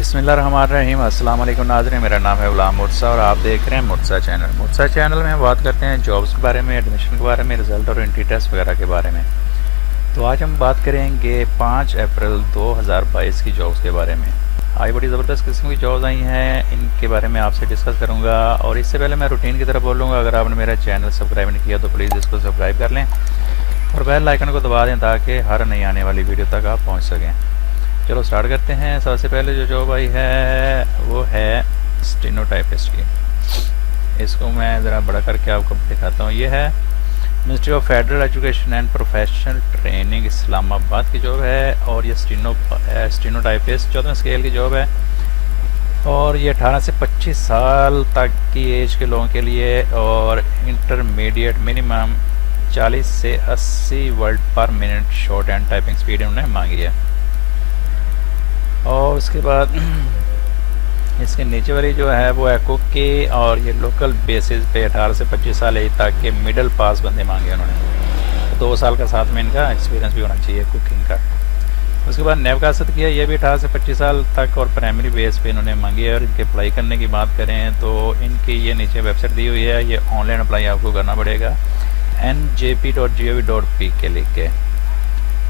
बिस्मिल्लाहिर्रहमानिर्रहीम। अस्सलाम वालेकुम नाज़रीन, मेरा नाम है गुलाम मुर्सा और आप देख रहे हैं मुर्सा चैनल। मुर्सा चैनल में हम बात करते हैं जॉब्स के बारे में, एडमिशन के बारे में, रिज़ल्ट और एंट्री टेस्ट वगैरह के बारे में। तो आज हम बात करेंगे 5 अप्रैल 2022 की जॉब्स के बारे में। आज बड़ी ज़बरदस्त किस्म की जॉब्स आई हैं, इनके बारे में आपसे डिस्कस करूँगा। और इससे पहले मैं रूटीन की तरफ बोलूँगा, अगर आपने मेरा चैनल सब्सक्राइब नहीं किया तो प्लीज़ इसको सब्सक्राइब कर लें और बेल आइकन को दबा दें ताकि हर नई आने वाली वीडियो तक आप पहुँच सकें। चलो स्टार्ट करते हैं। सबसे पहले जो जॉब आई है वो है स्टेनोटाइपिस्ट की। इसको मैं ज़रा बड़ा करके आपको दिखाता हूँ। ये है ministry of federal education and professional training Islamabad की जॉब है और ये स्टेनोटाइपिस्ट 14 स्केल की जॉब है और ये 18 से 25 साल तक की एज के लोगों के लिए और इंटरमीडिएट मिनिमम 40 से 80 वर्ड पर minute short and typing speed उन्होंने मांगी है। और उसके बाद इसके नीचे वाली जो है वो है कुक की और ये लोकल बेसिस पे 18 से 25 साल एज तक के मिडिल पास बंदे मांगे उन्होंने। 2 साल का साथ में इनका एक्सपीरियंस भी होना चाहिए कुकिंग का। उसके बाद नेवकासत की है, ये भी 18 से 25 साल तक और प्राइमरी बेस पे इन्होंने मांगी है। और इनके अप्लाई करने की बात करें तो इनकी ये नीचे वेबसाइट दी हुई है, ये ऑनलाइन अप्लाई आपको करना पड़ेगा njp.gov.p के लिख के।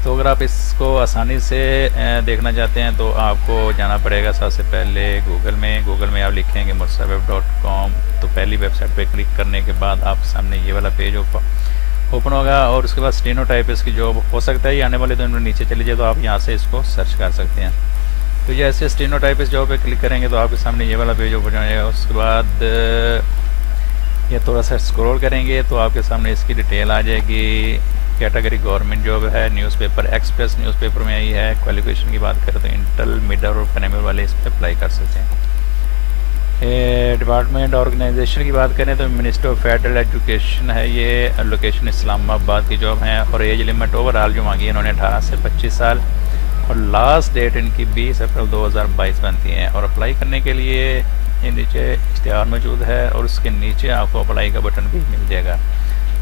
तो अगर आप इसको आसानी से देखना चाहते हैं तो आपको जाना पड़ेगा सबसे पहले गूगल में आप लिखेंगे mursaweb.com। तो पहली वेबसाइट पे क्लिक करने के बाद आप सामने ये वाला पेज ओपन होगा और उसके बाद स्टेनोटाइपिस्ट की जॉब हो सकता है ये आने वाले दिन में नीचे चली जाए, तो आप यहाँ से इसको सर्च कर सकते हैं। तो जैसे स्टेनोटाइपिस्ट जॉब पे क्लिक करेंगे तो आपके सामने ये वाला पेज ओपन हो जाएगा। उसके बाद ये थोड़ा सा स्क्रॉल करेंगे तो आपके सामने इसकी डिटेल आ जाएगी। कैटेगरी गवर्नमेंट जॉब है, न्यूज़पेपर एक्सप्रेस न्यूज़पेपर में आई है। क्वालिफिकेशन की बात करें तो इंटर मिडल और प्राइमरी वाले इस पर अप्लाई कर सकते हैं। डिपार्टमेंट ऑर्गेनाइजेशन की बात करें तो मिनिस्ट्री ऑफ फेडरल एजुकेशन है, ये लोकेशन इस्लामाबाद की जॉब है। और एज लिमिट ओवरऑल जो मांगी है इन्होंने 18 से 25 साल और लास्ट डेट इनकी 20 अप्रैल 2022 बनती है। और अप्लाई करने के लिए ये नीचे इश्तिहार मौजूद है और उसके नीचे आपको अप्लाई का बटन भी मिल जाएगा,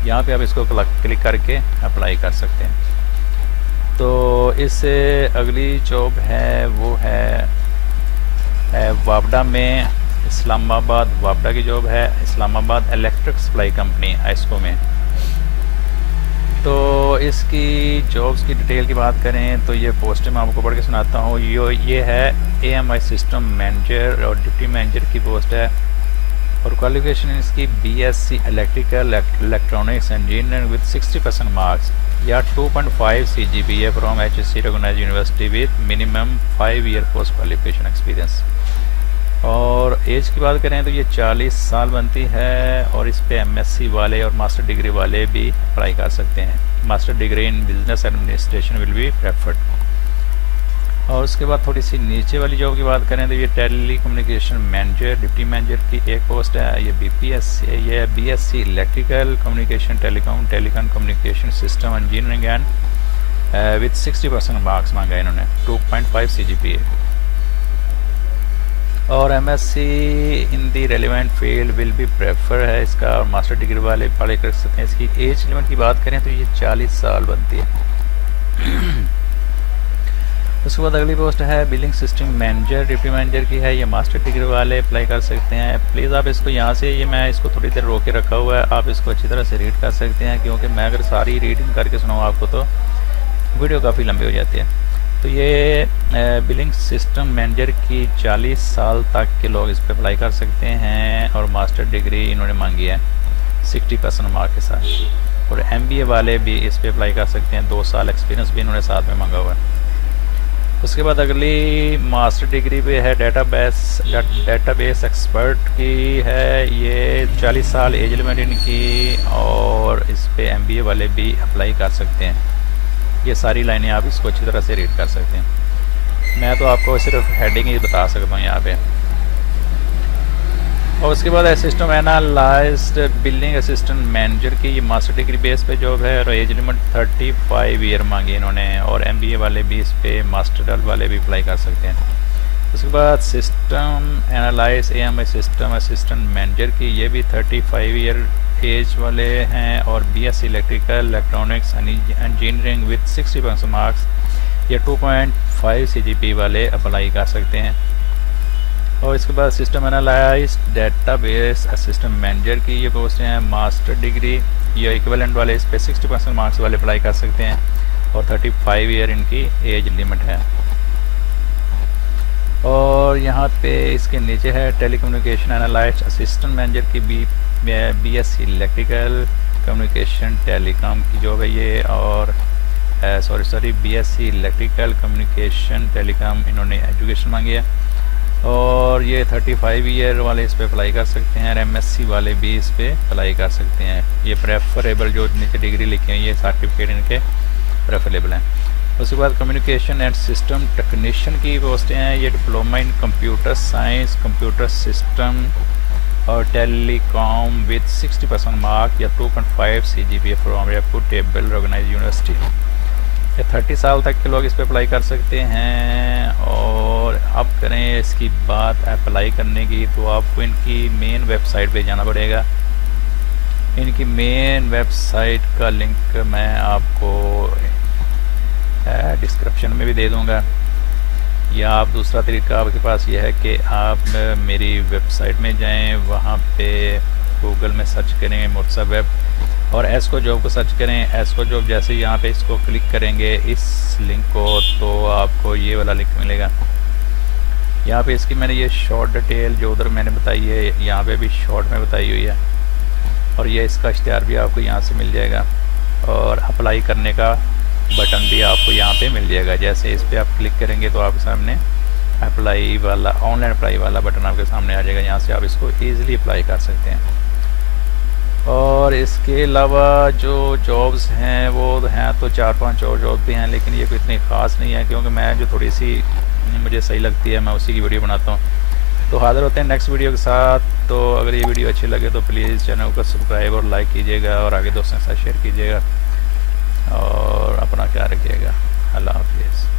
यहाँ पे आप इसको क्लिक करके अप्लाई कर सकते हैं। तो इससे अगली जॉब है वो है वापडा में, इस्लामाबाद वापडा की जॉब है। इस्लामाबाद इलेक्ट्रिक सप्लाई कंपनी आइस्को में। तो इसकी जॉब्स की डिटेल की बात करें तो ये पोस्ट मैं आपको पढ़ के सुनाता हूँ। ये है AMI सिस्टम मैनेजर और डिप्टी मैनेजर की पोस्ट है। और क्वालिफिकेशन इसकी BSc electrical electronics engineering with 60% marks या 2.5 CGPA from HSC recognised university with minimum 5 year post qualification experience. और एज की बात करें तो ये 40 साल बनती है और इस पे MSc वाले और मास्टर डिग्री वाले भी अप्लाई कर सकते हैं। Master degree in business administration will be preferred. और उसके बाद थोड़ी सी नीचे वाली जॉब की बात करें तो ये telecommunication manager deputy manager की एक पोस्ट है। ये BSc electrical communication telecom communication system engineering and with 60% marks मांगा इन्होंने, 2.5 CGPA। और MSc in the relevant field will be prefer है इसका। और मास्टर डिग्री वाले पढ़े कर सकते हैं। इसकी एज लिमिट की बात करें तो ये 40 साल बनती है। उसके बाद अगली पोस्ट है billing system manager deputy manager की है। ये मास्टर डिग्री वाले अप्लाई कर सकते हैं। प्लीज़ आप इसको यहाँ से, ये मैं इसको थोड़ी देर रोके रखा हुआ है, आप इसको अच्छी तरह से रीड कर सकते हैं क्योंकि मैं अगर सारी रीडिंग करके सुनाऊँ आपको तो वीडियो काफ़ी लंबी हो जाती है। तो ये बिलिंग सिस्टम मैनेजर की 40 साल तक के लोग इस पर अप्लाई कर सकते हैं और मास्टर डिग्री इन्होंने मांगी है 60% मार्क के साथ। और MBA वाले भी इस पर अप्लाई कर सकते हैं, 2 साल एक्सपीरियंस भी इन्होंने साथ में मांगा हुआ है। उसके बाद अगली मास्टर डिग्री पे है डेटाबेस एक्सपर्ट की है। ये 40 साल एज लिमिट इनकी और इस पे MBA वाले भी अप्लाई कर सकते हैं। ये सारी लाइनें आप इसको अच्छी तरह से रीड कर सकते हैं, मैं तो आपको सिर्फ हेडिंग ही बता सकता हूँ यहाँ पे। और उसके बाद assistant analysed billing assistant manager की ये मास्टर डिग्री बेस पे जॉब है और एज लिमिट 35 ईयर मांगी इन्होंने। और MBA वाले भी इस पे मास्टर वाले भी अप्लाई कर सकते हैं। उसके बाद system analyse AMI system assistant manager की ये भी 35 ईयर एज वाले हैं और BSc electrical electronics engineering with 60% marks या 2.5 CGPA वाले अप्लाई कर सकते हैं। और इसके बाद system analyst database assistant manager की ये पोस्ट हैं। मास्टर डिग्री या इक्विवेलेंट वाले इस पे 60% मार्क्स वाले अप्लाई कर सकते हैं और 35 ईयर इनकी एज लिमिट है। और यहाँ पे इसके नीचे है टेलीकम्युनिकेशन एनालाइस्ट असिस्टेंट मैनेजर की बीएससी इलेक्ट्रिकल कम्युनिकेशन टेलीकॉम की जॉब है ये। और sorry BSc electrical communication telecom इन्होंने एजुकेशन मांगी है और ये 35 ईयर वाले इस पे अप्लाई कर सकते हैं और एमएससी वाले भी इस पे अप्लाई कर सकते हैं। ये प्रेफरेबल जो नीचे डिग्री लिखे हैं ये सर्टिफिकेट इनके प्रेफरेबल हैं। उसके बाद कम्युनिकेशन एंड सिस्टम टेक्नीशियन की पोस्टें हैं। ये diploma in computer science computer system और टेलीकॉम विद 60% मार्क या 2.5 CGPA from reputable organise university. ये 30 साल तक के लोग इस पे अप्लाई कर सकते हैं। और अब करें इसकी बात अप्लाई करने की, तो आपको इनकी मेन वेबसाइट पे जाना पड़ेगा। इनकी मेन वेबसाइट का लिंक मैं आपको डिस्क्रिप्शन में भी दे दूंगा, या आप दूसरा तरीका आपके पास ये है कि आप मेरी वेबसाइट में जाएं, वहाँ पे गूगल में सर्च करें मोर्सा वेब और एस्को जॉब को सर्च करें। एस्को जॉब जैसे यहाँ पे इसको क्लिक करेंगे इस लिंक को, तो आपको ये वाला लिंक मिलेगा। यहाँ पे इसकी मैंने ये शॉर्ट डिटेल जो उधर मैंने बताई है यहाँ पे भी शॉर्ट में बताई हुई है और ये इसका इश्तिहार भी आपको यहाँ से मिल जाएगा और अप्लाई करने का बटन भी आपको यहाँ पे मिल जाएगा। जैसे इस पर आप क्लिक करेंगे तो आपके सामने अप्लाई वाला ऑनलाइन अप्लाई वाला बटन आपके सामने आ जाएगा। यहाँ से आप इसको ईज़िली अप्लाई कर सकते हैं। और इसके अलावा जो जॉब्स हैं वो हैं तो 4-5 और जॉब भी हैं, लेकिन ये कोई इतनी ख़ास नहीं है क्योंकि मैं जो थोड़ी सी मुझे सही लगती है मैं उसी की वीडियो बनाता हूँ। तो हाज़िर होते हैं नेक्स्ट वीडियो के साथ। तो अगर ये वीडियो अच्छी लगे तो प्लीज़ चैनल को सब्सक्राइब और लाइक कीजिएगा और आगे दोस्तों के साथ शेयर कीजिएगा और अपना ख्याल रखिएगा। अल्लाह हाफिज़।